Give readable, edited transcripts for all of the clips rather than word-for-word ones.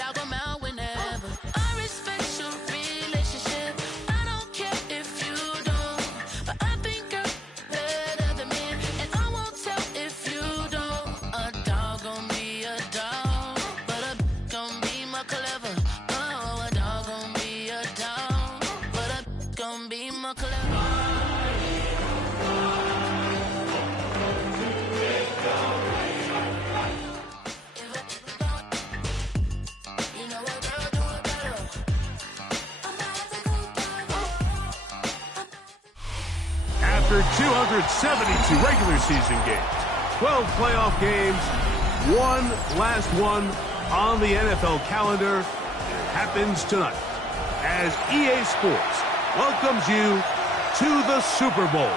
dog them out whenever. I respect your relationship. I don't care if you don't, but I think you're better than me, and I won't tell if you don't. A dog gon' be a dog, but a gon' be more clever. Oh, a dog gon' be a dog, but a gon' be more clever. After 272 regular season games, 12 playoff games, one last one on the NFL calendar, happens tonight as EA Sports welcomes you to the Super Bowl.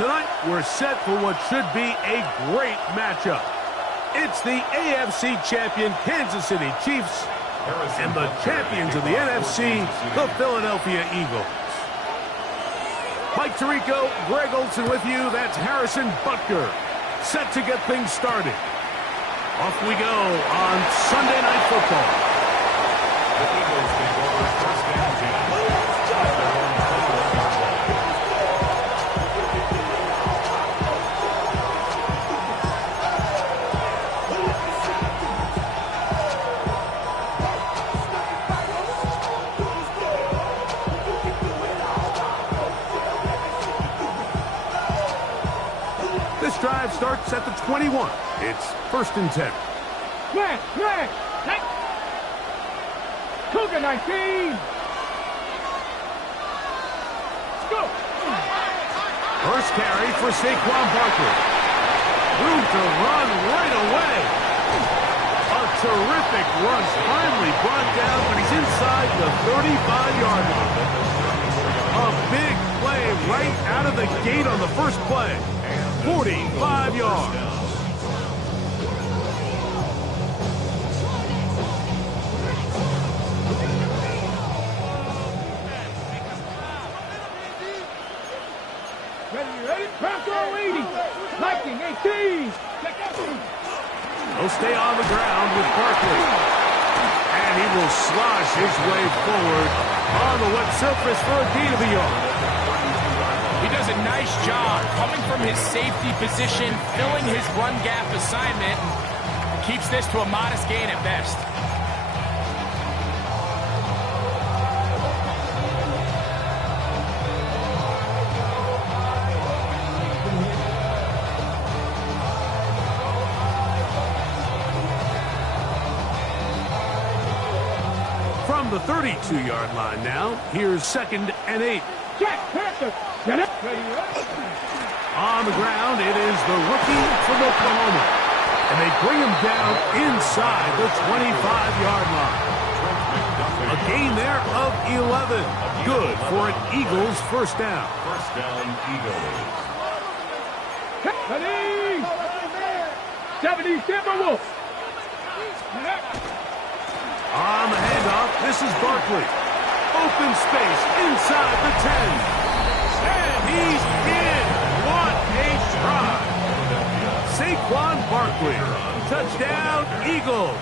Tonight, we're set for what should be a great matchup. It's the AFC champion Kansas City Chiefs and the champions of the NFC, the Philadelphia Eagles. Mike Tirico, Greg Olson with you. That's Harrison Butker, set to get things started. Off we go on Sunday Night Football. The Eagles take over first down, Drive starts at the 21. It's 1st and 10. Cougar 19. Go. First carry for Saquon Barkley. Room to run right away. A terrific run, finally brought down, but he's inside the 35-yard line. A big play right out of the gate on the first play. 45 yards. Ready? Bronco 80. Lightning 18. He'll stay on the ground with Barkley. And he will slosh his way forward on the wet surface for a gain of a yard. He does a nice job coming from his safety position, filling his run gap assignment, and keeps this to a modest gain at best. From the 32-yard line now, here's 2nd and 8. Jack Panther. Get it. Ready. On the ground, it is the rookie from Oklahoma. And they bring him down inside the 25-yard line. A gain there of 11. Good for an Eagles first down. First down, Eagles. Ready. 70 Timberwolves. On the handoff, this is Barkley. Open space inside the 10. And he's in. What a try. Saquon Barkley. Touchdown, Eagles.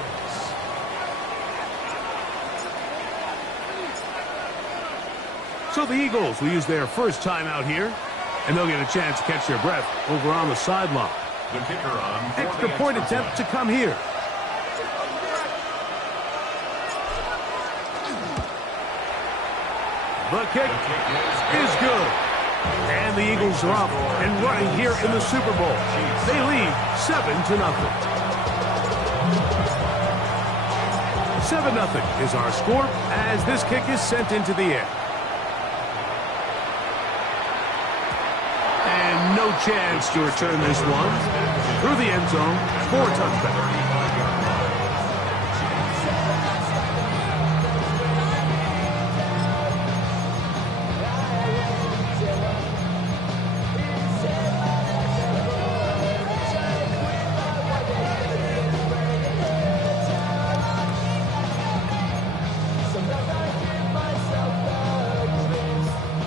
So the Eagles will use their first time out here, and they'll get a chance to catch their breath over on the sideline. The kicker on Extra point attempt to come here. The kick is good. And the Eagles are up and running here in the Super Bowl. They lead 7-0. 7-0 is our score as this kick is sent into the air. And no chance to return this one through the end zone for a touchback.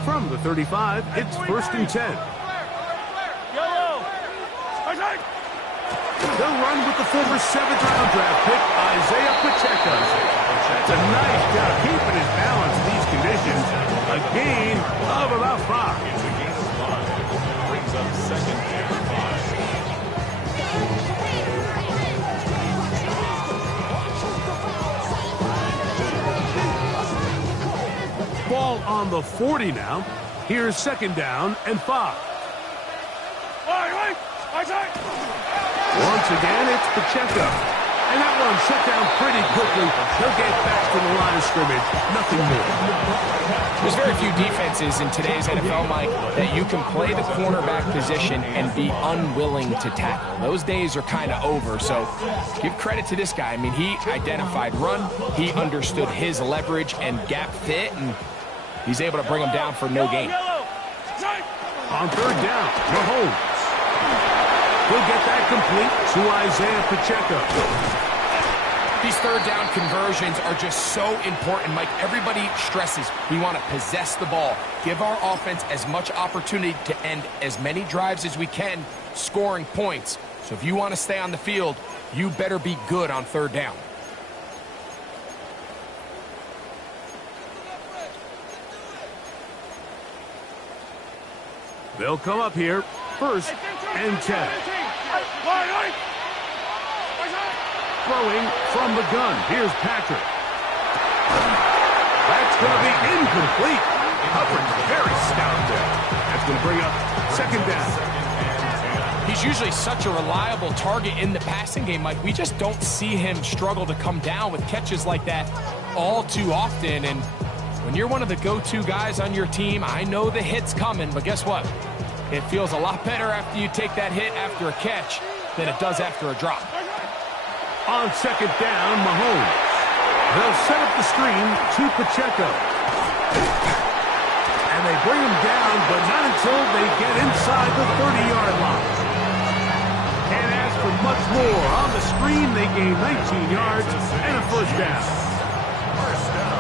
From the 35, it's 1st and 10. They'll run run with the former 7th-round draft pick, Isaiah Pacheco. That's a nice job keeping his balance in these conditions. A gain of about 5. It's a gain of 5. Brings up 2nd and 5. Ball on the 40 now. Here's 2nd down and 5. Once again, it's Pacheco. And that one shut down pretty quickly. He'll get back to the line of scrimmage. Nothing more. There's very few defenses in today's NFL, Mike, that you can play the cornerback position and be unwilling to tackle. Those days are kind of over, so give credit to this guy. I mean, he identified run, he understood his leverage and gap fit, and he's able to bring him down for no gain. On 3rd down, Mahomes. He'll get that complete to Isaiah Pacheco. These 3rd down conversions are just so important, Mike. Everybody stresses we want to possess the ball, give our offense as much opportunity to end as many drives as we can, scoring points. So if you want to stay on the field, you better be good on 3rd down. They'll come up here, 1st and 10. Throwing from the gun. Here's Patrick. That's going to be incomplete. Coverage very stout there. That's going to bring up 2nd down. He's usually such a reliable target in the passing game, Mike. We just don't see him struggle to come down with catches like that all too often. And when you're one of the go-to guys on your team, I know the hit's coming, but guess what? It feels a lot better after you take that hit after a catch than it does after a drop. On 2nd down, Mahomes. They'll set up the screen to Pacheco. And they bring him down, but not until they get inside the 30-yard line. Can't ask for much more. On the screen, they gain 19 yards and a 1st down.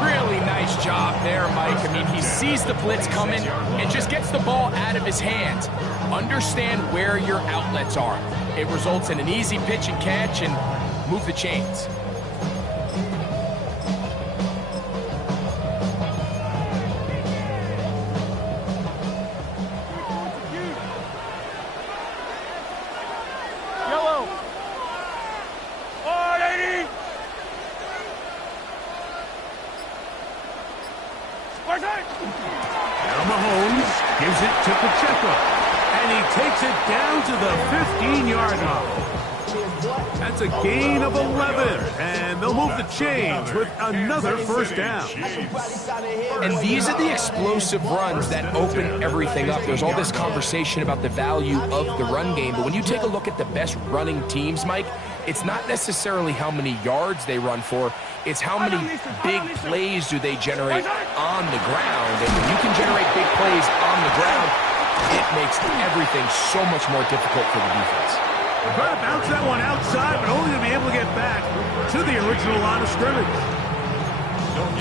Really nice job there, Mike. I mean, he sees the blitz coming and just gets the ball out of his hands. Understand where your outlets are. It results in an easy pitch and catch and move the chains. Yellow. 180. Now Mahomes gives it to Pacheco. And he takes it down to the 15-yard line. That's a gain of 11, and they'll move the chains with another 1st down. And these are the explosive runs that open everything up. There's all this conversation about the value of the run game, but when you take a look at the best running teams, Mike, it's not necessarily how many yards they run for, it's how many big plays do they generate on the ground. And when you can generate big plays on the ground, it makes everything so much more difficult for the defense. They're going to bounce that one outside, but only to be able to get back to the original line of scrimmage.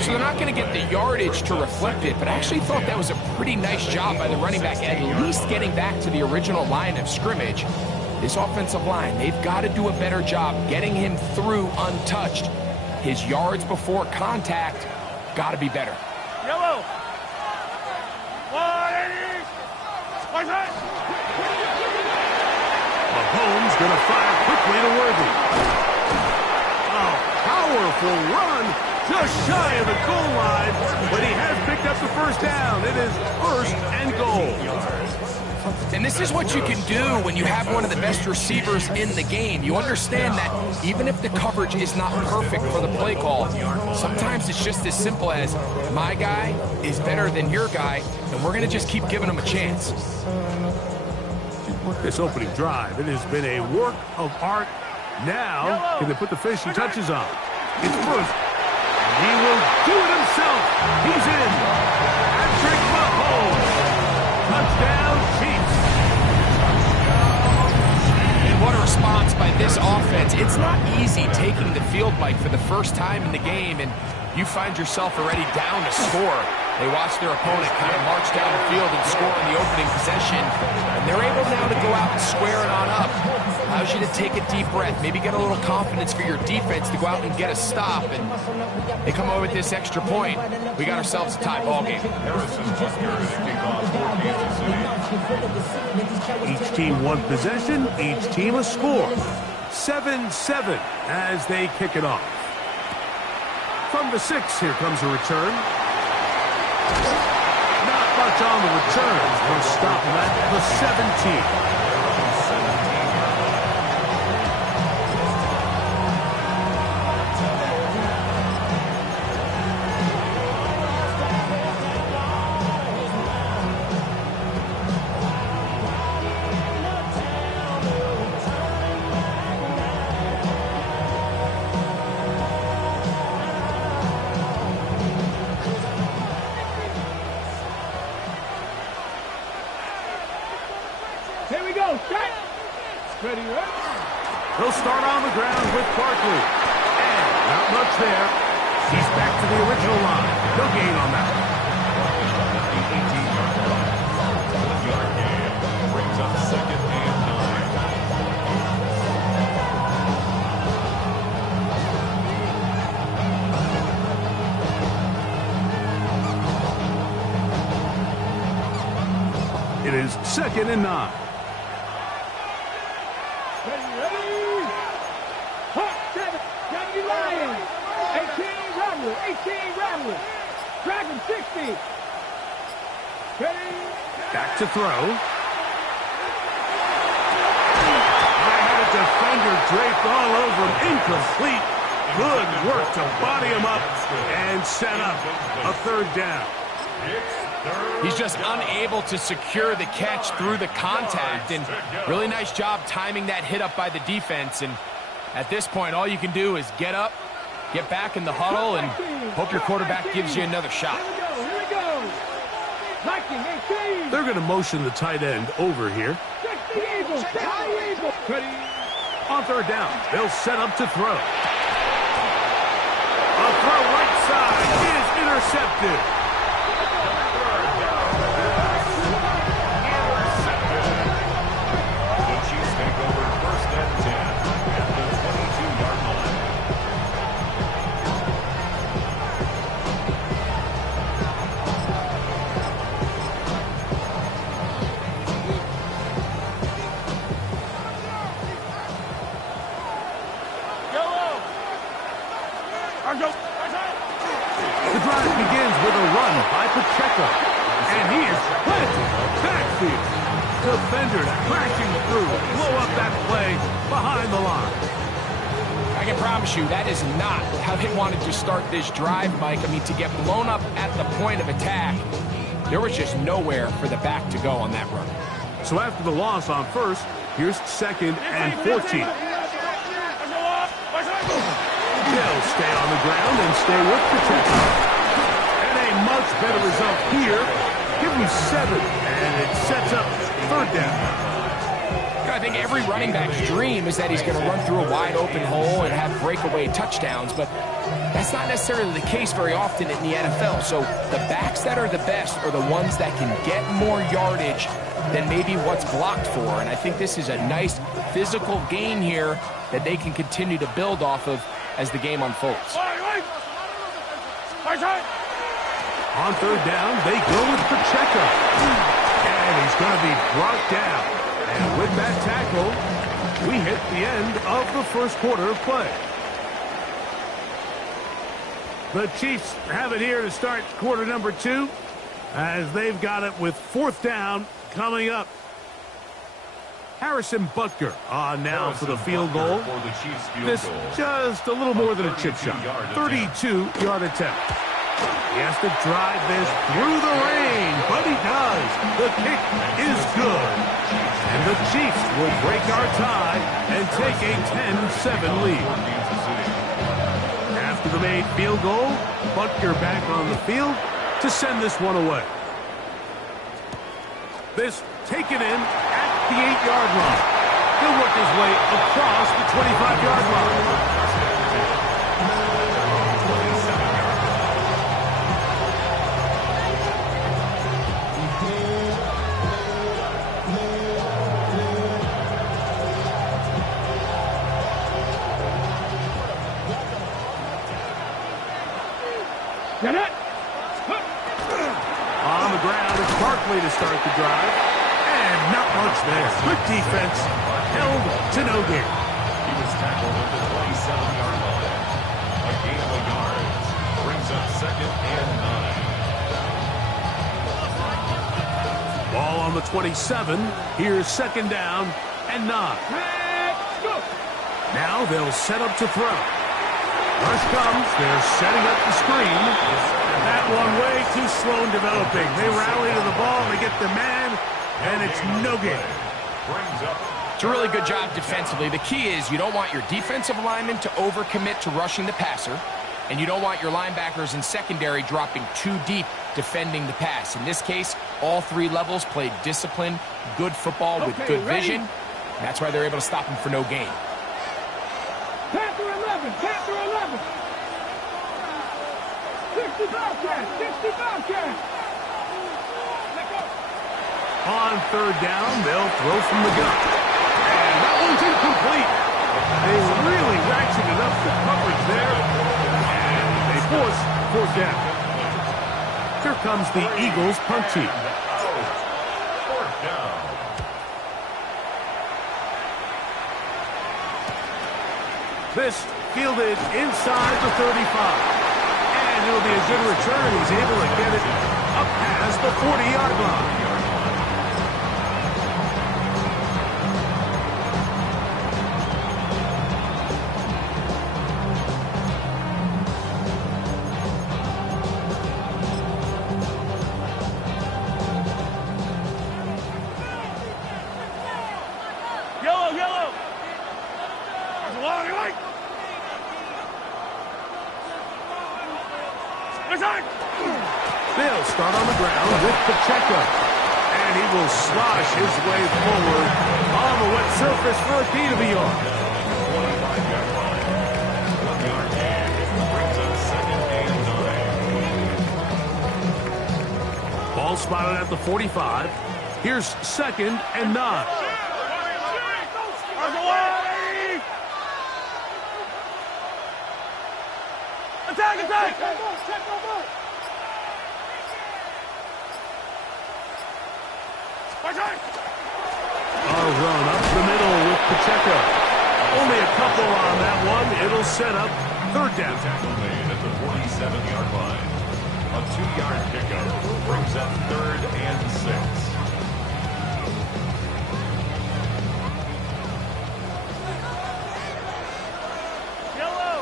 So they're not going to get the yardage to reflect it, but I actually thought that was a pretty nice job by the running back, at least getting back to the original line of scrimmage. This offensive line, they've got to do a better job getting him through untouched. His yards before contact got to be better. Yellow. 180. Mahomes going to fire quickly to Worthy. A powerful run just shy of the goal line, but he has picked up the 1st down. It is 1st and goal. And this is what you can do when you have one of the best receivers in the game. You understand that even if the coverage is not perfect for the play call, sometimes it's just as simple as my guy is better than your guy, and we're going to just keep giving him a chance. This opening drive, it has been a work of art. Now, can they put the finishing touches on? It's 1st. He will do it himself. He's in. Patrick Mahomes. Touchdown, Chiefs. And what a response by this offense. It's not easy taking the field, Mike, for the first time in the game, and you find yourself already down to score. They watch their opponent kind of march down the field and score in the opening possession, and they're able now to go out and square it on up. Allows you to take a deep breath, maybe get a little confidence for your defense to go out and get a stop, and they come away with this extra point. We got ourselves a tie ball game. Harrison Butker to kick off for Kansas City. Each team one possession, each team a score. 7-7 as they kick it off. From the 6, here comes a return. Not much on the return. We'll stop them at the 17. Here we go, set. Ready, right? They'll start on the ground with Barkley. And not much there. He's back to the original line. No gain on that. The 18-yard line. 1-yard gain. Brings up 2nd and 9. It is 2nd and 9. Ready? Hot 7. Gotta be Lions. 18 Rattler. 18 Rattler. Dragon 60. Ready? Back to throw. I had a defender draped all over him. Incomplete. Good work to body him up and set up a 3rd down. He's just unable to secure the catch through the contact, and really nice job timing that hit up by the defense. And at this point, all you can do is get up, get back in the huddle, and hope your quarterback gives you another shot. Here we go. Viking 18. They're going to motion the tight end over here. 60 Eagles. High Eagles. Ready? On 3rd down, they'll set up to throw. A throw right side is intercepted. The drive begins with a run by Pacheco. And he is planted backfield. Defenders crashing through. Blow up that play behind the line. I can promise you that is not how they wanted to start this drive, Mike. I mean, to get blown up at the point of attack, there was just nowhere for the back to go on that run. So after the loss on 1st, here's 2nd and 14. They'll stay on the ground and stay with Pacheco. And a much better result here. Give him 7, and it sets up 3rd down. I think every running back's dream is that he's going to run through a wide open hole and have breakaway touchdowns, but that's not necessarily the case very often in the NFL. So the backs that are the best are the ones that can get more yardage than maybe what's blocked for. And I think this is a nice physical gain here that they can continue to build off of as the game unfolds. On 3rd down, they go with Pacheco. And he's going to be brought down. And with that tackle, we hit the end of the 1st quarter of play. The Chiefs have it here to start quarter number 2, as they've got it with 4th down coming up. Harrison Butker on now for the field goal. This just a little more than a chip shot. 32-yard attempt. He has to drive this through the rain, but he does. The kick is good. And the Chiefs will break our tie and take a 10-7 lead. After the made field goal, Butker back on the field to send this one away. This taken in at the 8-yard line. He'll work his way across the 25-yard line. Get it. On the ground, it's Barkley to start the drive. And not much there. Good defense. Held to no gain. He was tackled at the 27-yard line. A gain of a yard brings up 2nd and 9. Ball on the 27. Here's 2nd down and 9. Let's go. Now they'll set up to throw. Rush comes. They're setting up the screen. That one way too slow in developing. They rally to the ball. They get the man, and it's no gain. It's a really good job defensively. The key is you don't want your defensive linemen to overcommit to rushing the passer, and you don't want your linebackers in secondary dropping too deep defending the pass. In this case, all 3 levels played disciplined, good football with good vision. That's why they're able to stop him for no gain. Panther 11. Panther 11. 65 catch. 65 catch. Let go. On 3rd down, they'll throw from the gun. And that one's incomplete. They really ratcheted up the coverage there. And they force 4th down. Here comes the Eagles punt team. 4th down. This fielded inside the 35. And it'll be a good return. He's able to get it up past the 40-yard line. Yellow. They'll start on the ground with Pacheco. And he will slosh his way forward on the wet surface for a gain of a yard. 25-yard line. 1-yard gain brings up 2nd and 9. Ball spotted at the 45. Here's 2nd and 9. Attack. A run up the middle with Pacheco. Only a couple on that one. It'll set up 3rd down. Tackle made at the 47-yard line. A 2-yard pickup brings up 3rd and 6. Go going.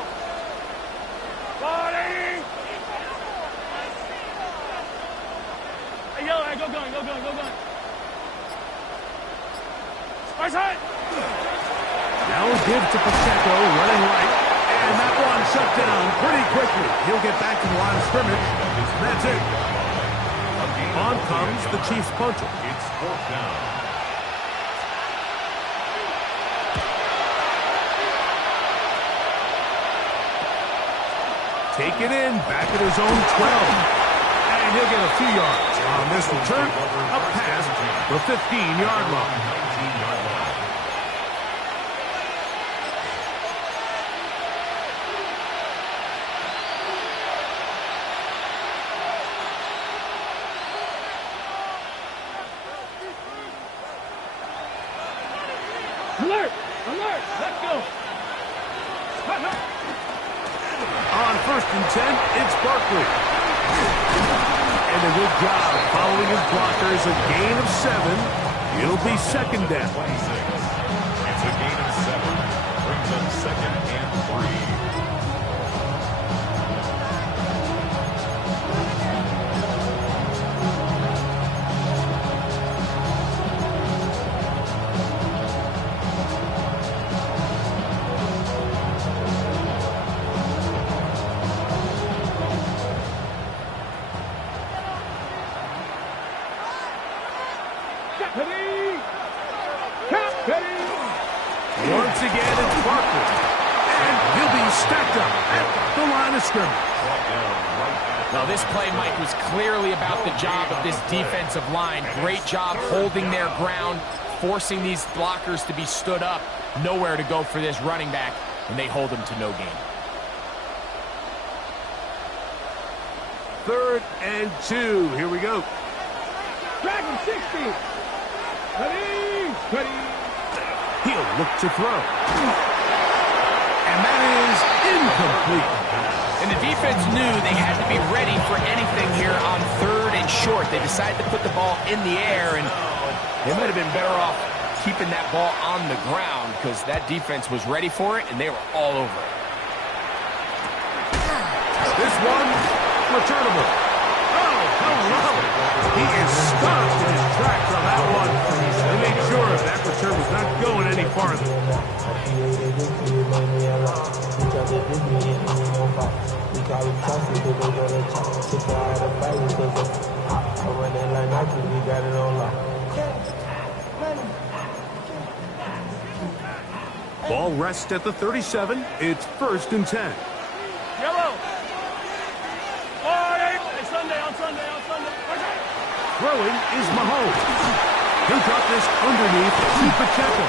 Now give to Pacheco, running right. And that one shut down pretty quickly. He'll get back to the line of scrimmage. That's it. On comes the Chiefs punter. It's 4th down. Take it in, back at his own 12. And he'll get a few yards on this return, up past the 15-yard line. 19-yard line. Alert. Let's go. On 1st and 10, it's Barkley. And a good job following his blockers, a gain of 7. It'll be 2nd down. 26. It's a gain of 7. Brings up 2nd and 3. Once again, it's Barkley. And he'll be stacked up at the line of scrimmage. Now, this play, Mike, was clearly about the job of this defensive line. Great job holding their ground, forcing these blockers to be stood up. Nowhere to go for this running back, and they hold him to no gain. 3rd and 2. Here we go. Dragon 60. Ready. He'll look to throw. And that is incomplete. And the defense knew they had to be ready for anything here on 3rd and short. They decided to put the ball in the air, and they might have been better off keeping that ball on the ground because that defense was ready for it, and they were all over it. This one, returnable. Oh, hello. He is stopped in his tracks on that one. They made sure that return was not going any farther. Ball rests at the 37. It's 1st and 10. Yellow. On Sunday. Throwing is Mahomes. He'll drop this underneath to Pacheco.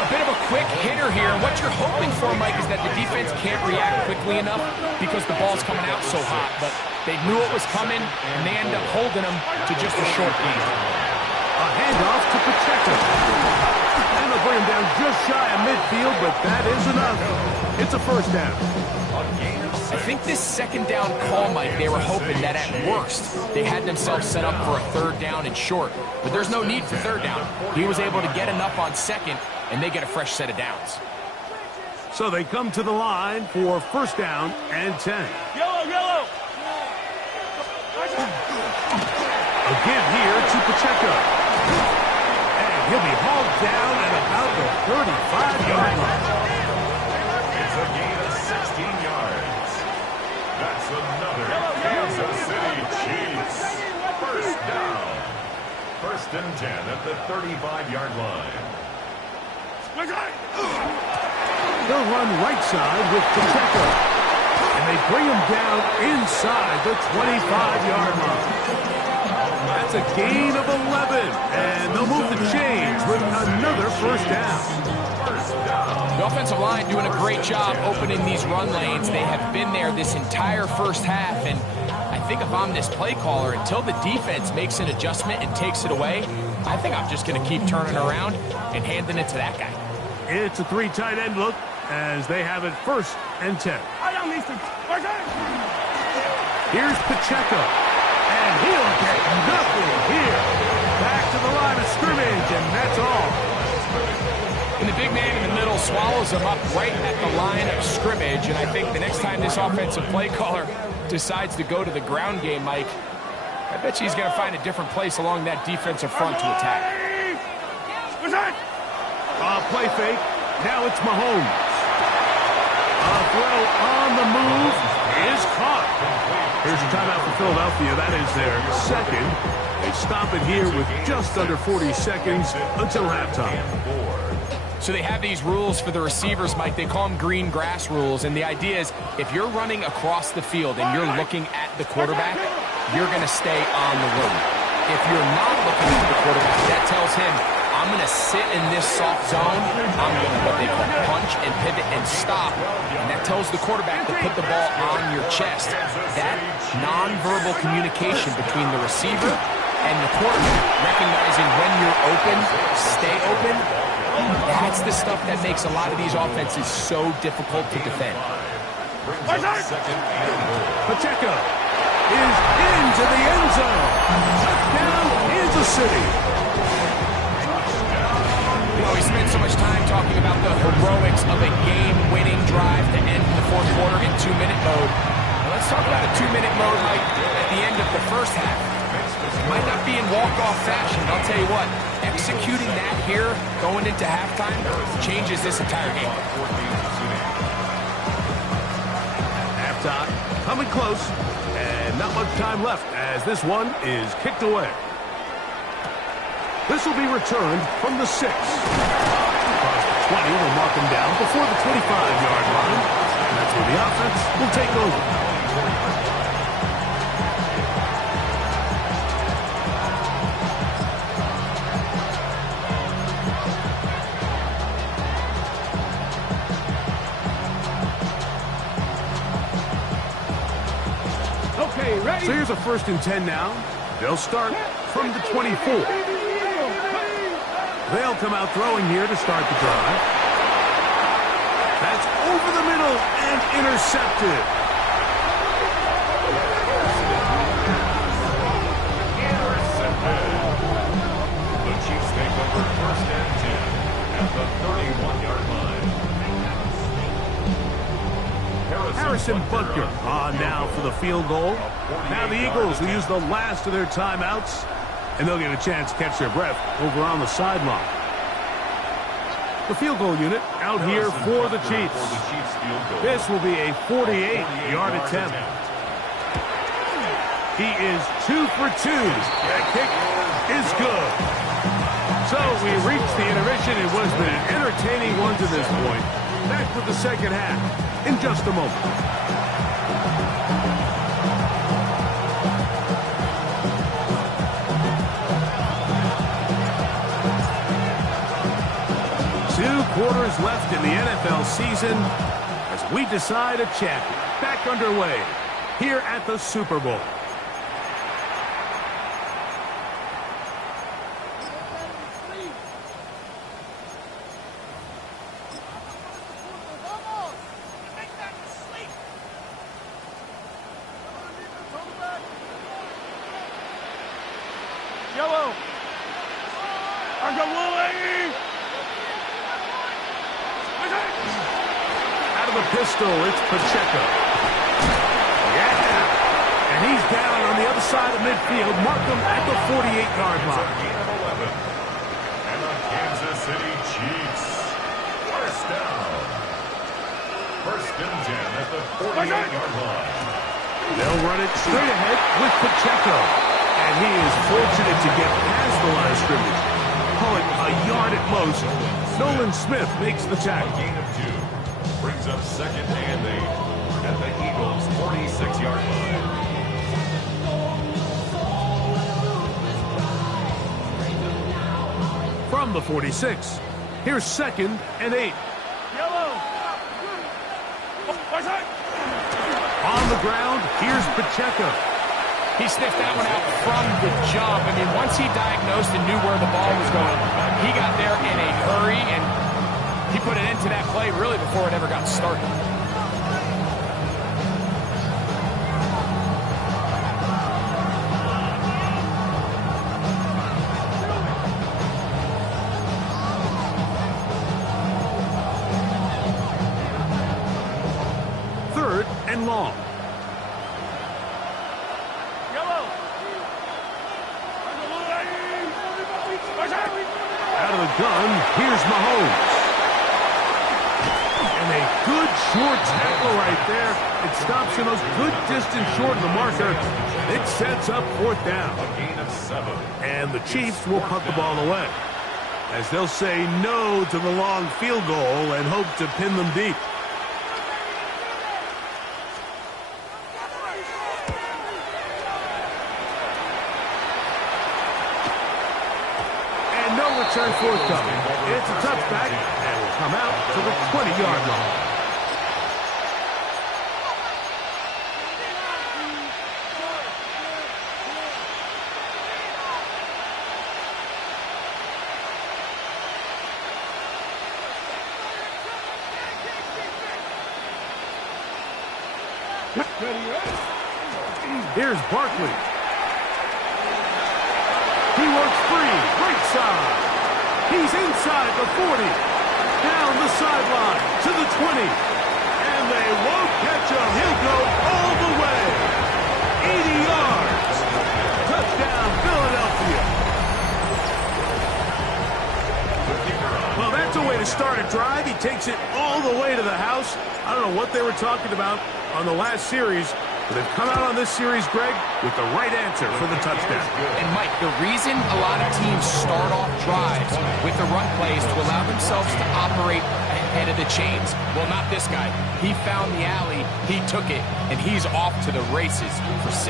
A bit of a quick hitter here. What you're hoping for, Mike, is that the defense can't react quickly enough because the ball's coming out so hot. But they knew it was coming, and they end up holding them to just a short game. A handoff to Pacheco. And they'll bring him down just shy of midfield, but that is enough. It's a 1st down. I think this 2nd down call, Mike, they were hoping that at worst they had themselves set up for a 3rd down and short. But there's no need for 3rd down. He was able to get enough on 2nd, and they get a fresh set of downs. So they come to the line for 1st down and 10. Yellow. A give here to Pacheco. And he'll be hauled down at about the 35-yard line. It's a gain of 16 yards. That's another Kansas City Chiefs. 1st down. 1st and 10 at the 35-yard line. They'll run right side with Pacheco. And they bring him down inside the 25-yard line. That's a gain of 11. And they'll move the chains with another 1st down. The offensive line doing a great job opening these run lanes. They have been there this entire 1st half, and I think if I'm this play caller, until the defense makes an adjustment and takes it away, I think I'm just going to keep turning around and handing it to that guy. It's a 3 tight end look as they have it 1st and 10. Here's Pacheco, and he'll get nothing here. Back to the line of scrimmage, and that's all. And the big man in the middle swallows him up right at the line of scrimmage. And I think the next time this offensive play caller decides to go to the ground game, Mike, I bet you he's going to find a different place along that defensive front to attack. Play fake. Now it's Mahomes. A throw on the move is caught. Here's a timeout for Philadelphia. That is their 2nd. They stop it here with just under 40 seconds until halftime. So they have these rules for the receivers, Mike. They call them green grass rules. And the idea is if you're running across the field and you're looking at the quarterback, you're going to stay on the run. If you're not looking at the quarterback, that tells him, I'm going to sit in this soft zone. I'm going to what they call punch and pivot and stop. And that tells the quarterback to put the ball on your chest. That nonverbal communication between the receiver and the quarterback, recognizing when you're open, stay open, that's the stuff that makes a lot of these offenses so difficult to defend. Pacheco is into the end zone. Touchdown, Kansas City. You know, we spent so much time talking about the heroics of a game-winning drive to end the 4th quarter in 2-minute mode. Now let's talk about a 2-minute mode, Mike, at the end of the 1st half. It might not be in walk-off fashion, but I'll tell you what, executing that here going into halftime changes this entire game. Halftime coming close, and not much time left as this one is kicked away. This will be returned from the 6. Across the 20 will mark him down before the 25-yard line. And that's where the offense will take over. Okay, ready? So here's a 1st and 10 now. They'll start from the 24. They'll come out throwing here to start the drive. That's over the middle and intercepted. The Chiefs take over 1st and 10 at the 31-yard line. Harrison Butker on now for the field goal. Now the Eagles will use the last of their timeouts, and they'll get a chance to catch their breath over on the sideline. The field goal unit out here for the Chiefs. This will be a 48-yard attempt. He is 2 for 2. That kick is good. So we reached the intermission. It was an entertaining one to this point. Back with the second half in just a moment. Two quarters left in the NFL season as we decide a champion. Back underway here at the Super Bowl. Yellow. Out of the pistol, it's Pacheco. Yeah. And he's down on the other side of midfield. Mark him at the 48-yard line. And the Kansas City Chiefs. 1st down. 1st and 10 at the 48-yard line. They'll run it straight ahead with Pacheco. And he is fortunate to get past the line of scrimmage. Call it a yard at most. Nolan Smith makes the tackle. Gain of 2. Brings up 2nd and 8 at the Eagles' 46-yard line. From the 46, here's 2nd and 8. Yellow. On the ground, here's Pacheco. He sniffed that one out from the jump. I mean, once he diagnosed and knew where the ball was going, he got there in a hurry, and he put it into that play really before it ever got started. Third and long. Out of the gun, here's Mahomes. And a good short tackle right there. It stops him a good distance short of the marker. It sets up 4th down. A gain of 7. And the Chiefs will punt the ball away, as they'll say no to the long field goal and hope to pin them deep. Return forthcoming. It's a touchback and will come out to the 20-yard line. Here's Barkley. He works free, right side. He's inside the 40, down the sideline to the 20, and they won't catch him. He'll go all the way, 80 yards. Touchdown, Philadelphia. Well, that's a way to start a drive. He takes it all the way to the house. I don't know what they were talking about on the last series, but they've come out on this series, Greg, with the right answer for the touchdown. And, Mike, the reason a lot of teams start off drives with the run plays to allow themselves to operate ahead of the chains. Well, not this guy. He found the alley, he took it, and he's off to the races for 6.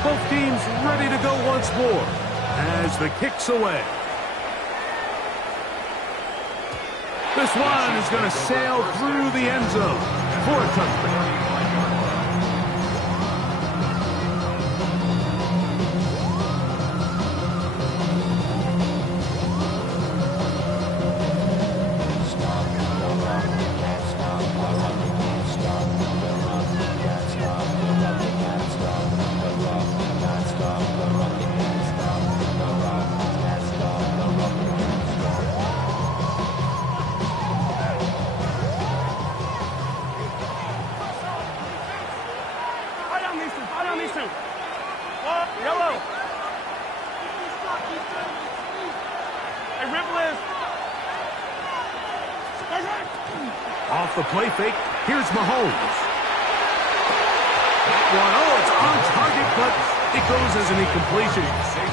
Both teams ready to go once more as the kick's away. This one is going to sail through the end zone for a touchdown. Off the play fake, here's Mahomes. That one, oh, it's on target, but it goes as an incompletion.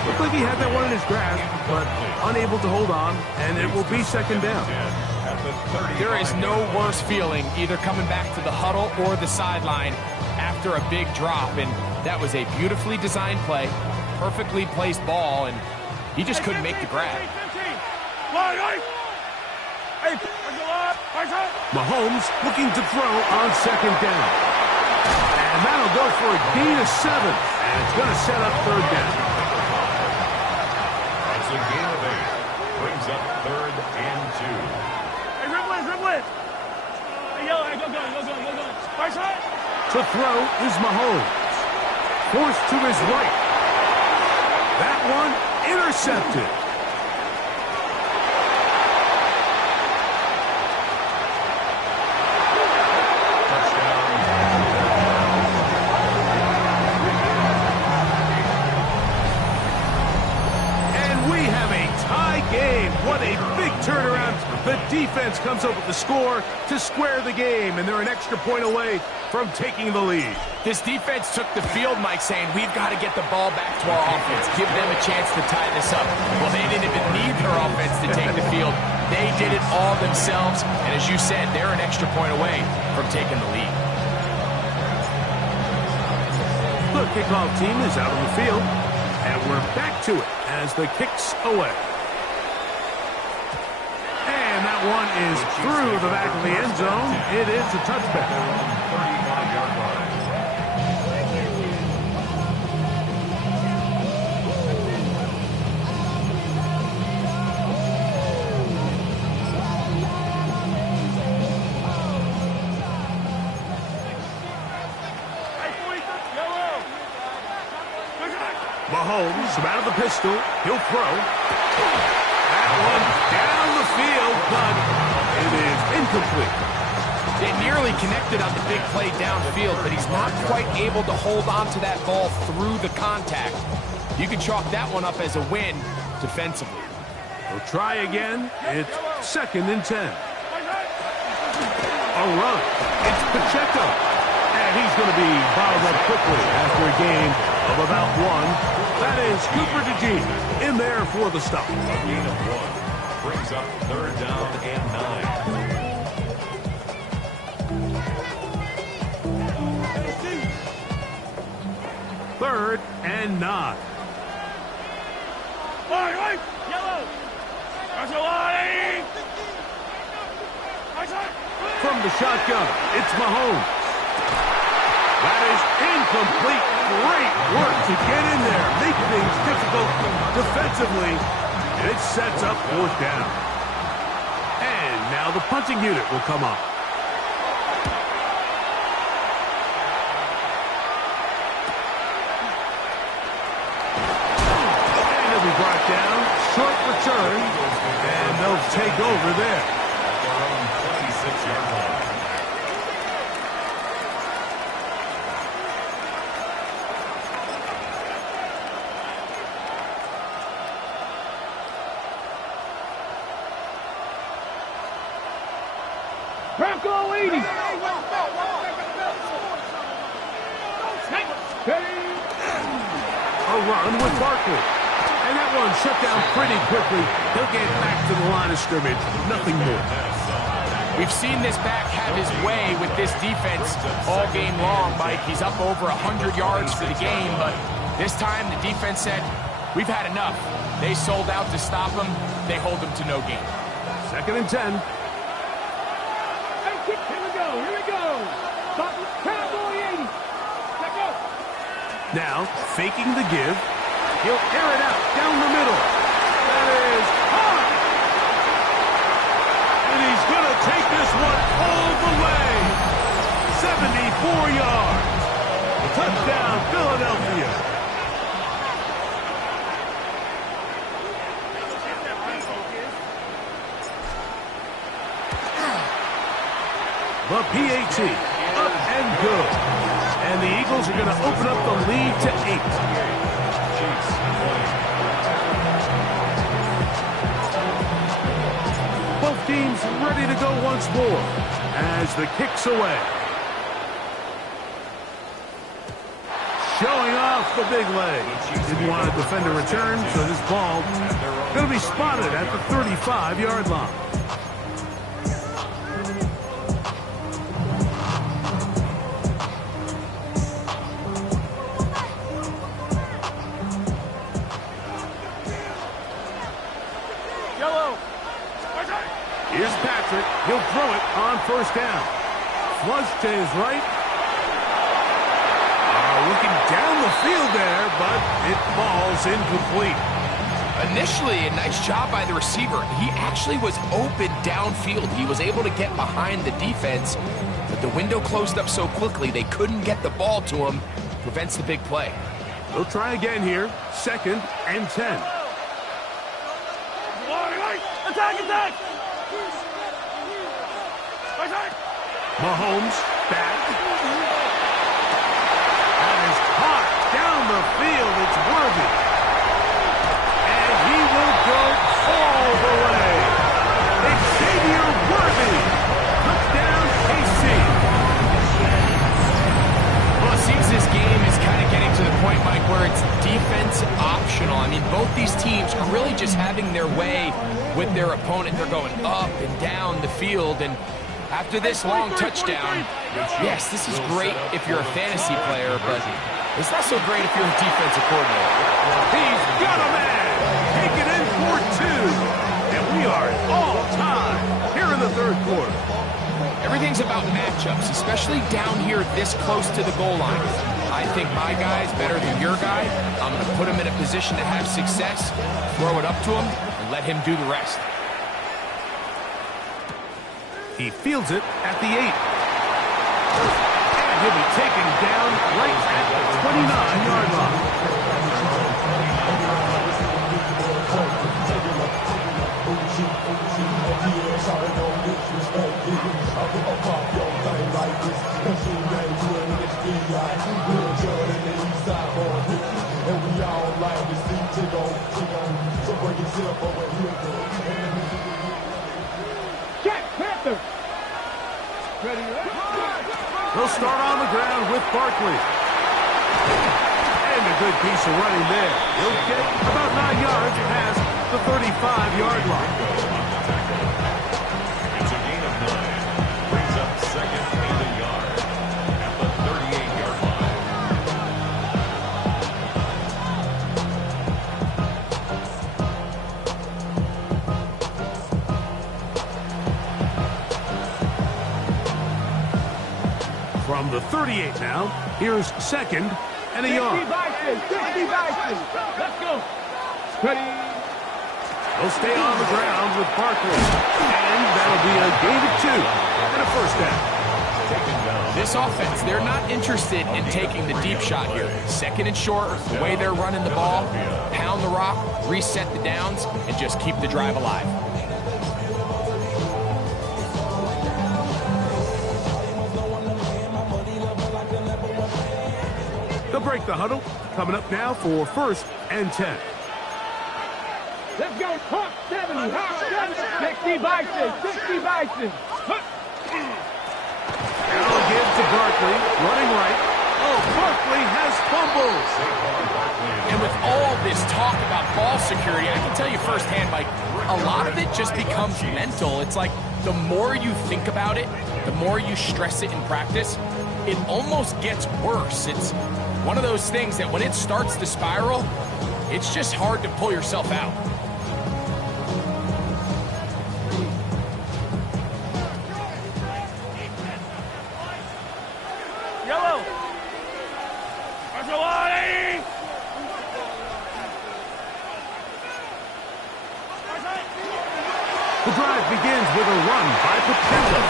Looked like he had that one in his grasp, but unable to hold on, and it will be second down. There is no worse feeling either coming back to the huddle or the sideline after a big drop, and that was a beautifully designed play, perfectly placed ball, and he just couldn't make the grab. Mahomes looking to throw on second down. And that'll go for a gain of 7. And it's going to set up third down. That's a gain of 8. Brings up 3rd and 2. Hey, dribble it. Hey, yo, hey, go. Right side. To throw is Mahomes. Forced to his right. That one intercepted. What a big turnaround. The defense comes up with the score to square the game, and they're an extra point away from taking the lead. This defense took the field, Mike, saying, we've got to get the ball back to our offense, give them a chance to tie this up. Well, they didn't even need their offense to take the field. They did it all themselves, and as you said, they're an extra point away from taking the lead. The kickoff team is out on the field, and we're back to it as the kick's away. And that one is through the back of the end zone. It is a touchback. 35-yard line. Mahomes out of the pistol. He'll throw. That one down the field, but it is incomplete. They nearly connected on the big play downfield, but he's not quite able to hold on to that ball through the contact. You can chalk that one up as a win defensively. We'll try again. It's 2nd and 10. A run. It's Pacheco. And he's going to be bottled up quickly after a gain of about 1. That is Cooper DeJean in there for the stop. A gain of 1 brings up 3rd down and 9. 3rd and 9. Yellow. From the shotgun, it's Mahomes. That is incomplete. Great work to get in there, make things difficult defensively, and it sets up 4th down. And now the punting unit will come up. And he'll be brought down, short return, and they'll take over there. At their own 26-yard line. Bronco 80. A run with Barkley. And that one shut down pretty quickly. He'll get back to the line of scrimmage. Nothing more. We've seen this back have his way with this defense all game long, Mike. He's up over 100 yards for the game, but this time the defense said, we've had enough. They sold out to stop him. They hold him to no gain. 2nd and 10. Here we go. Cowboy 80. Check out. Now, faking the give. He'll air it out down the middle. That is hard. And he's going to take this one all the way. 74 yards. Touchdown, Philadelphia. The PAT, up and good. And the Eagles are going to open up the lead to 8. Both teams ready to go once more as the kick's away. Showing off the big leg. Didn't want to defend a return, so this ball going to be spotted at the 35-yard line. Here's Patrick. He'll throw it on first down. Flush to his right. Looking down the field there, but it falls incomplete. Initially, a nice job by the receiver. He actually was open downfield. He was able to get behind the defense, but the window closed up so quickly they couldn't get the ball to him. Prevents the big play. They'll try again here. 2nd and 10. Attack! Mahomes back. That is caught down the field. It's Worthy. And he will go all the way. Xavier Worthy. Touchdown, KC. Well, it seems this game is kind of getting to the point, Mike, where it's defense optional. I mean, both these teams are really just having their way with their opponent. They're going up and down the field, and after this long touchdown, yes, this is great if you're a fantasy player, but it's not so great if you're a defensive coordinator. He's got a man. Take it in for 2. And we are at all time here in the 3rd quarter. Everything's about matchups, especially down here this close to the goal line. I think my guy's better than your guy. I'm going to put him in a position to have success, throw it up to him, and let him do the rest. He fields it at the 8. And he'll be taken down right at the 29-yard line. They'll start on the ground with Barkley. And a good piece of running there. He'll get about 9 yards past the 35-yard line. It's a gain of 9. Brings up 2nd and a yard at the 38-yard line. From the 38 now, here's 2nd and a yard. 60 Bison. Let's go. Ready. They'll stay on the ground with Barkley. And that'll be a gain of 2 and a first down. This offense, they're not interested in taking the deep shot here. 2nd and short, the way they're running the ball, pound the rock, reset the downs, and just keep the drive alive. They'll break the huddle. Coming up now for 1st and 10. Let's go. Hawk 70. Hawk 70. 60 Bison. Now give to Barkley, running right. Oh, Barkley has fumbles. And with all this talk about ball security, I can tell you firsthand, Mike, a lot of it just becomes mental. It's like the more you think about it, the more you stress it in practice, it almost gets worse. It's one of those things that when it starts to spiral, it's just hard to pull yourself out. drive begins with a run by Pacheco.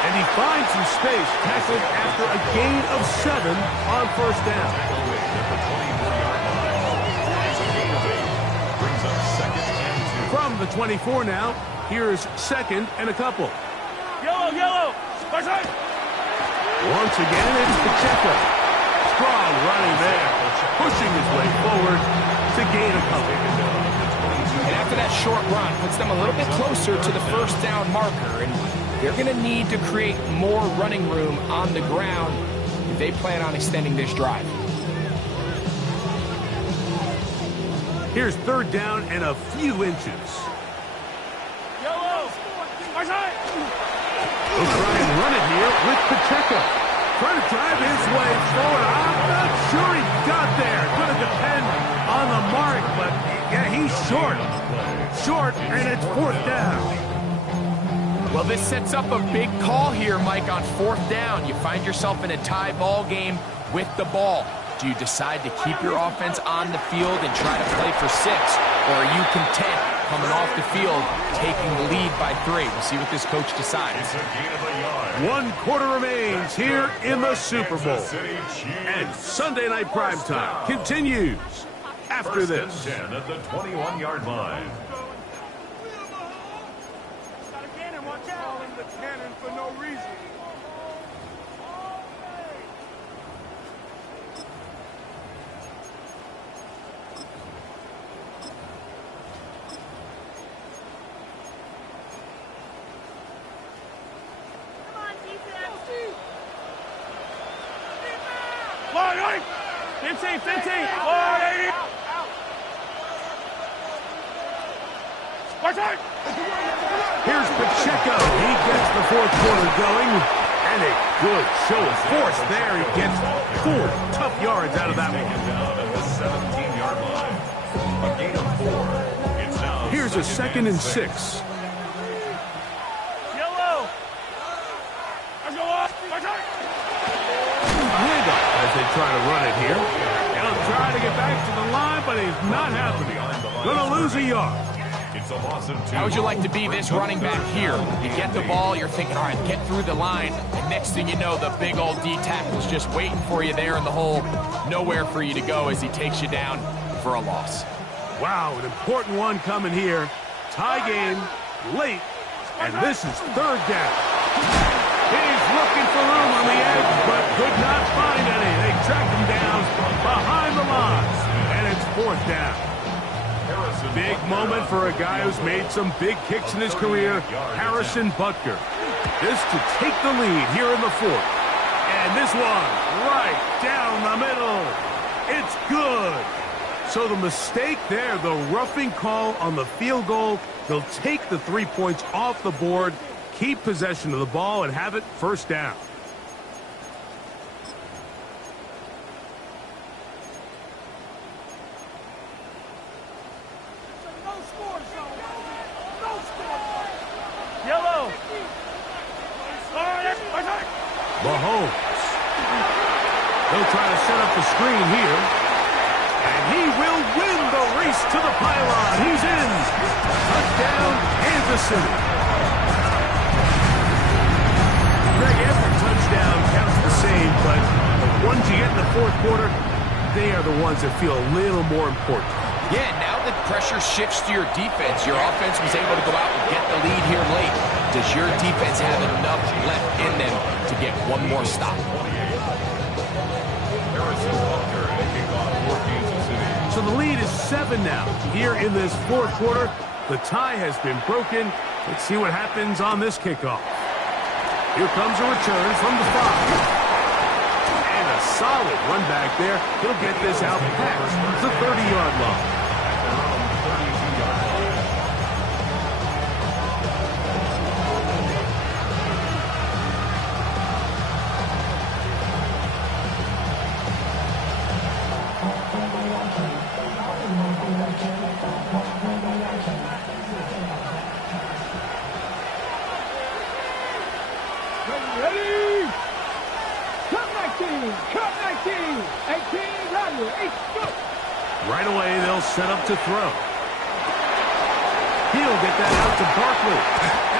And he finds some space, tackled after a gain of 7 on first down. From the 24 now, here's 2nd and a couple. Yellow, yellow. Far side. Once again, it's Pacheco. Strong running there, pushing his way forward to gain a couple. And after that short run, puts them a little bit closer to the first down marker. And they're going to need to create more running room on the ground if they plan on extending this drive. Here's 3rd down and a few inches. Yellow. Far side. He'll try and run it here with Pacheco. Trying to drive his way forward. I'm not sure he got there. Going to depend on the mark, but yeah, he's short. Short, and it's 4th down. Well, this sets up a big call here, Mike, on 4th down. You find yourself in a tie ball game with the ball. Do you decide to keep your offense on the field and try to play for 6? Or are you content coming off the field, taking the lead by 3? We'll see what this coach decides. 1 quarter remains here in the Super Bowl. And Sunday Night Primetime continues after this. 10 at the 21-yard line. Cannon for no reason. Come on, defense. Line 8. 15, 15. Line 80. Far side. Here's Pacheco. He gets the 4th quarter going. And a good show of force there. He gets 4 tough yards out of that one. Down at the 17-yard line. A gain of 4. It's now Here's a 2nd and 6. Yellow. Let's go up. Far side. A handoff as they try to run it here. He'll try to get back to the line, but he's not happening. Gonna lose a yard. It's a loss of 2. How would you like to be this running back here? You get the ball, you're thinking, all right, get through the line, and next thing you know, the big old D tackle's just waiting for you there in the hole. Nowhere for you to go as he takes you down for a loss. Wow, an important one coming here. Tie game, late, and this is 3rd down. He's looking for room on the edge, but could not find any. They track him down behind the line, and it's 4th down. Big moment for a guy who's made some big kicks in his career, Harrison Butker. This to take the lead here in the 4th. And this one, right down the middle. It's good. So the mistake there, the roughing call on the field goal, they'll take the 3 points off the board, keep possession of the ball, and have it 1st down. Yellow. Mahomes. He'll try to set up the screen here. And he will win the race to the pylon. He's in. Touchdown, Kansas City. Greg, every touchdown counts the same, but the ones you get in the 4th quarter, they are the ones that feel a little more important. Yeah, now that pressure shifts to your defense, your offense was able to go out and get the lead here late. Does your defense have enough left in them to get one more stop? So the lead is 7 now. Here in this 4th quarter, the tie has been broken. Let's see what happens on this kickoff. Here comes a return from the 5. And a solid run back there. He'll get this out past the 30-yard line. Ready? Cut 19, cut 19, 18, run, 8, go. Right away, they'll set up to throw. He he'll get that out to Barkley.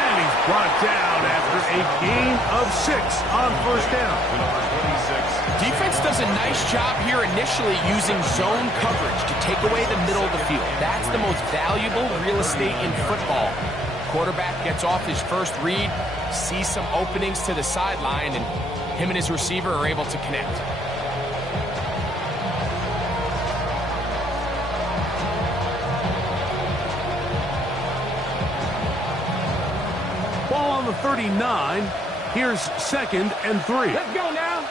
And he's brought down after a gain of 6 on first down. Defense does a nice job here initially using zone coverage to take away the middle of the field. That's the most valuable real estate in football. Quarterback gets off his first read, sees some openings to the sideline, and him and his receiver are able to connect. Ball on the 39. Here's 2nd and 3. Let's go now.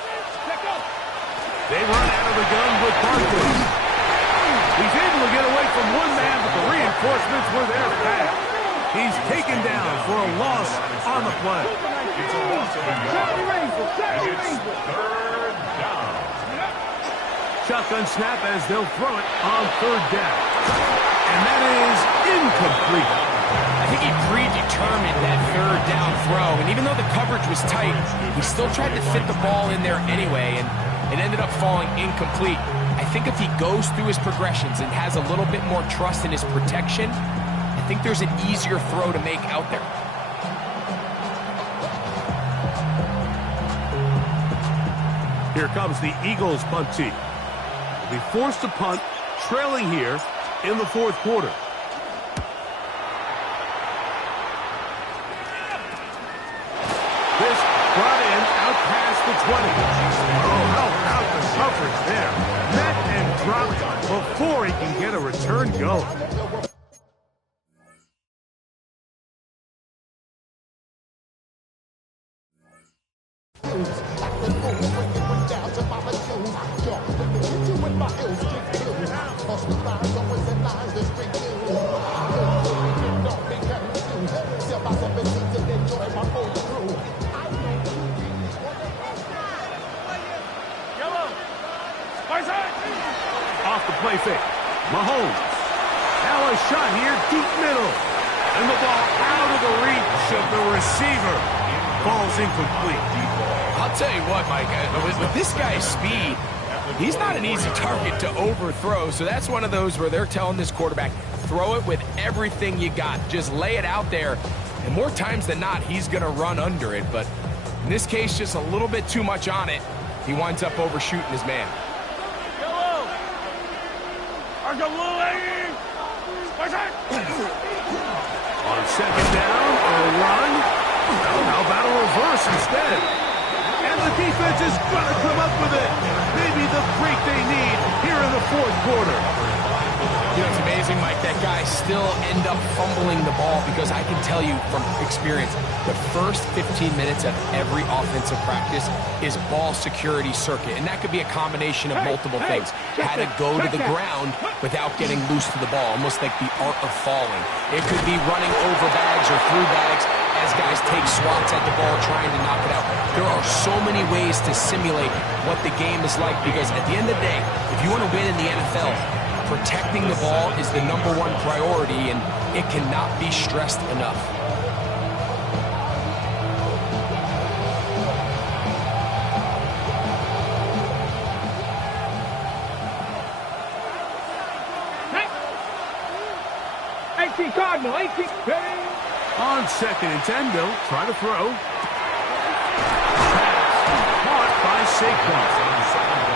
Let's go. They run out of the gun with Barkley. He's able to get away from one man, but the reinforcements were there fast. He's taken down for a loss on the play. It's a loss of a yard. And it's 3rd down. Shotgun snap as they'll throw it on 3rd down. And that is incomplete. I think he predetermined that 3rd down throw, and even though the coverage was tight, he still tried to fit the ball in there anyway, and it ended up falling incomplete. I think if he goes through his progressions and has a little bit more trust in his protection, I think there's an easier throw to make out there. Here comes the Eagles punt team. They'll be forced to punt, trailing here in the 4th quarter. This brought in out past the 20. Oh, how about the coverage there? Met and dropped before he can get a return going. Off the play fake. Mahomes. Now a shot here, deep middle. And the ball out of the reach of the receiver. Ball's incomplete. I'll tell you what, Mike, with this guy's speed, he's not an easy target to overthrow. So that's one of those where they're telling this quarterback, throw it with everything you got. Just lay it out there. And more times than not, he's going to run under it. But in this case, just a little bit too much on it. He winds up overshooting his man. On 2nd down, a run. Well, how about a reverse instead? And the defense is going to come up with it. Maybe the break they need here in the 4th quarter. You know, it's amazing, Mike, that guys still end up fumbling the ball because I can tell you from experience, the first 15 minutes of every offensive practice is ball security circuit. And that could be a combination of multiple things. How to go to the ground without getting loose to the ball, almost like the art of falling. It could be running over bags or through bags as guys take swats at the ball trying to knock it out. There are so many ways to simulate what the game is like because at the end of the day, if you want to win in the NFL, protecting the ball is the #1 priority, and it cannot be stressed enough. Cardinal, 18. On 2nd and 10, they'll try to throw. Caught by Saquon.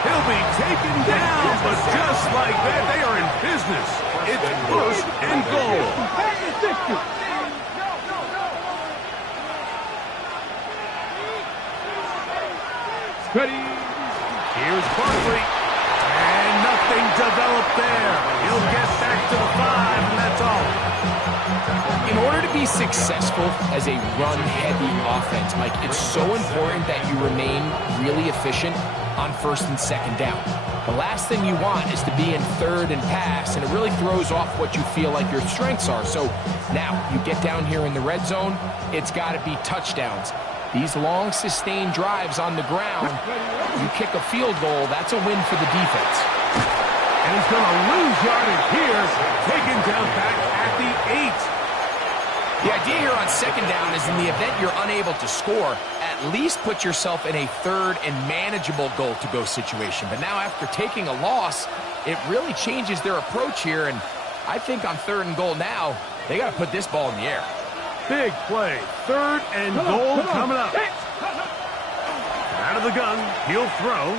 He'll be taken down, but just like that, they are in business. It's 1st and goal. Ready. Here's Barkley. And nothing developed there. He'll get back to the 5, and that's all. In order to be successful as a run-heavy offense, Mike, it's so important that you remain really efficient on 1st and 2nd down. The last thing you want is to be in 3rd and pass, and it really throws off what you feel like your strengths are. So now you get down here in the red zone, it's got to be touchdowns. These long, sustained drives on the ground, you kick a field goal, that's a win for the defense. And he's going to lose yardage here, taken down back at the 8. The idea here on 2nd down is in the event you're unable to score, at least put yourself in a 3rd and manageable goal-to-go situation. But now after taking a loss, it really changes their approach here. And I think on 3rd and goal now, They got to put this ball in the air. Big play. 3rd and goal coming up. Out of the gun. He'll throw.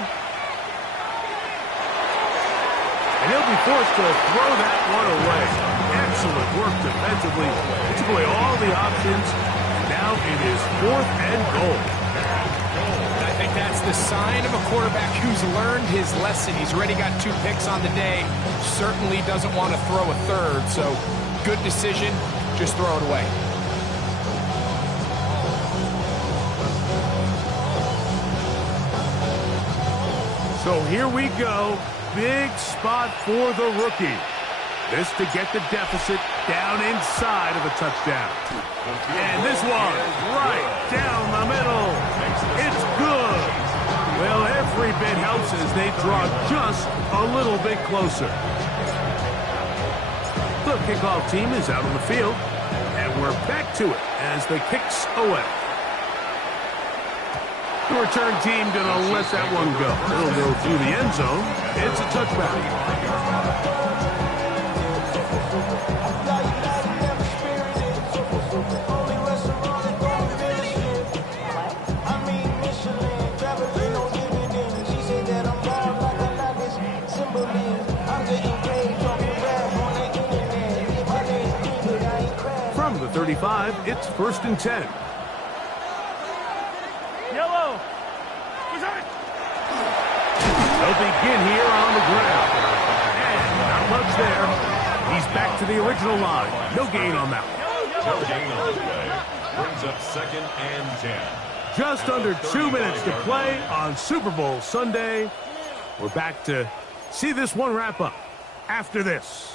And he'll be forced to throw that one away. Excellent work defensively. He took away all the options. Now it is 4th and goal. And I think that's the sign of a quarterback who's learned his lesson. He's already got 2 picks on the day. Certainly doesn't want to throw a 3rd. So good decision. Just throw it away. So here we go. Big spot for the rookie. This to get the deficit down inside of a touchdown. And this one right down the middle. It's good. Well, every bit helps as they draw just a little bit closer. The kickoff team is out on the field, and we're back to it as the kick's away. The return team going to let that one go. It'll go through the end zone. It's a touchback. From the 35, it's 1st and 10. Yellow. They'll begin here on the ground. And not much there. He's back to the original line. No gain on that one. No gain on the play. Brings up 2nd and 10. Just under 2 minutes to play on Super Bowl Sunday. We're back to see this one wrap up after this.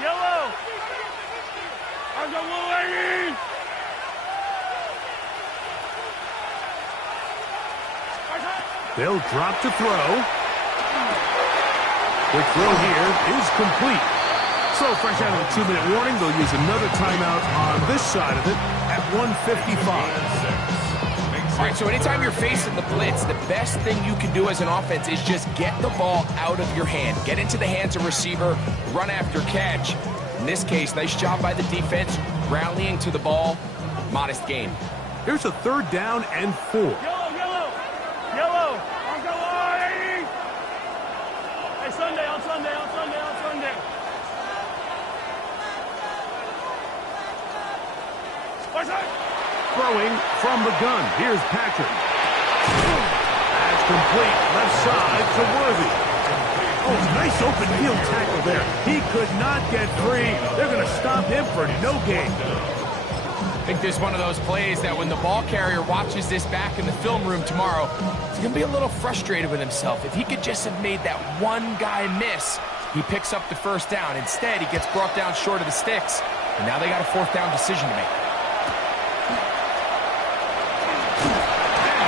Yellow. I'll go little lady. They'll drop to throw. The throw here is complete. So fresh out of the 2-minute warning, they'll use another timeout on this side of it at 1:55. All right, so anytime you're facing the blitz, the best thing you can do as an offense is just get the ball out of your hand. Get into the hands of receiver, run after catch. In this case, nice job by the defense, rallying to the ball. Modest gain. Here's a 3rd down and 4. Yellow. Yellow. I'll go lady. Hey, Sunday. Throwing from the gun. Here's Patrick. That's complete. Left side to Worthy. Oh, nice open field tackle there. He could not get free. They're going to stop him for no gain. I think this is one of those plays that when the ball carrier watches this back in the film room tomorrow, he's going to be a little frustrated with himself. If he could just have made that one guy miss, he picks up the 1st down. Instead, he gets brought down short of the sticks, and now they got a 4th down decision to make.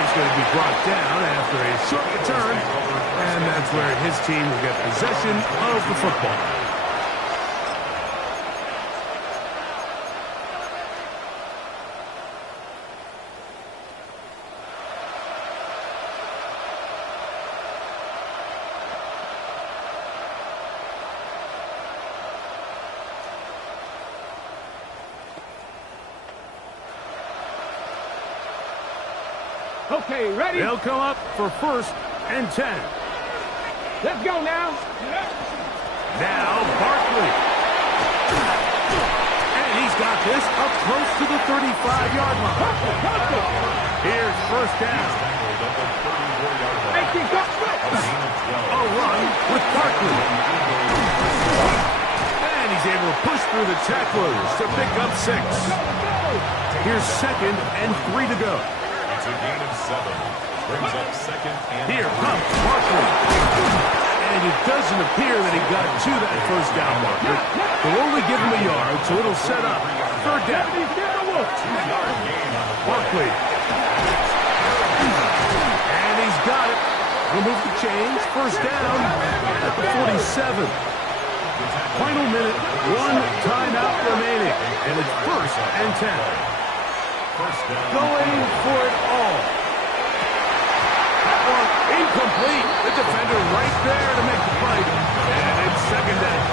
He's going to be brought down after a short return, and that's where his team will get possession of the football. Okay, ready? They'll come up for 1st and 10. Let's go now. Now Barkley. And he's got this up close to the 35-yard line. Here's 1st down. A run with Barkley. And he's able to push through the tacklers to pick up 6. Here's 2nd and 3 to go. It's a gain of 7. Brings up 2nd and 3. Here comes Barkley. And it doesn't appear that he got to that 1st down marker. They'll only give him a yard, so it'll set up 3rd down. 2-yard gain on the Barkley. And he's got it. He'll move the change. First down at the 47. Final minute, one timeout remaining, and it's 1st and 10. Going for it all. That one incomplete. The defender right there to make the play, and it's 2nd down.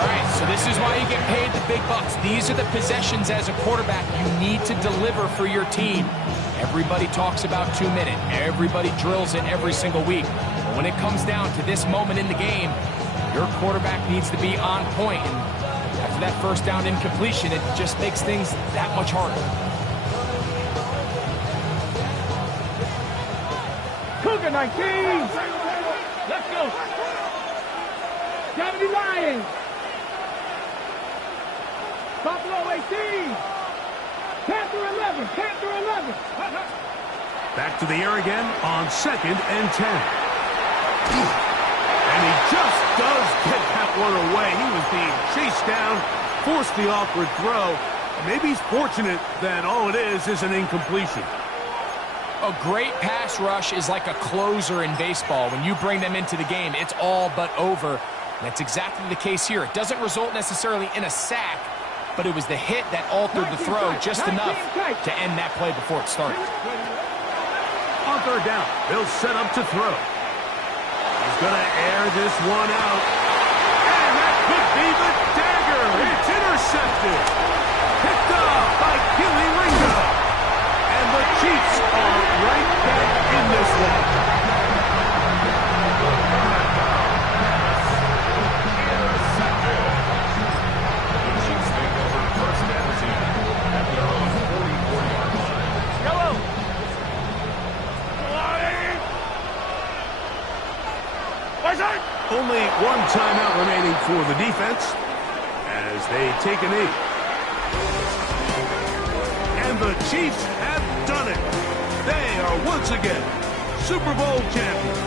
All right, so this is why you get paid the big bucks. These are the possessions as a quarterback you need to deliver for your team. Everybody talks about 2-minute. Everybody drills it every single week. But when it comes down to this moment in the game, your quarterback needs to be on point. And after that first down incompletion, it just makes things that much harder. Cougar 19. Let's go. 70 Lions. Buffalo 18. Panther 11. Panther 11. Back to the air again on 2nd and 10. And he just does get that one away. He was being chased down, forced the awkward throw. Maybe he's fortunate that all it is an incompletion. A great pass rush is like a closer in baseball. When you bring them into the game, it's all but over. And that's exactly the case here. It doesn't result necessarily in a sack, but it was the hit that altered the throw just enough to end that play before it started. On 3rd down, they'll set up to throw. He's going to air this one out. And that could be the dagger. It's intercepted. Picked up by Keely Ringo. And the Chiefs are right back in this one. Intercepted. The Chiefs take over 1st and 10 at their own 44-yard line. Yellow. Only one timeout remaining for the defense as they take a knee. And the Chiefs have done it. They are once again Super Bowl champions.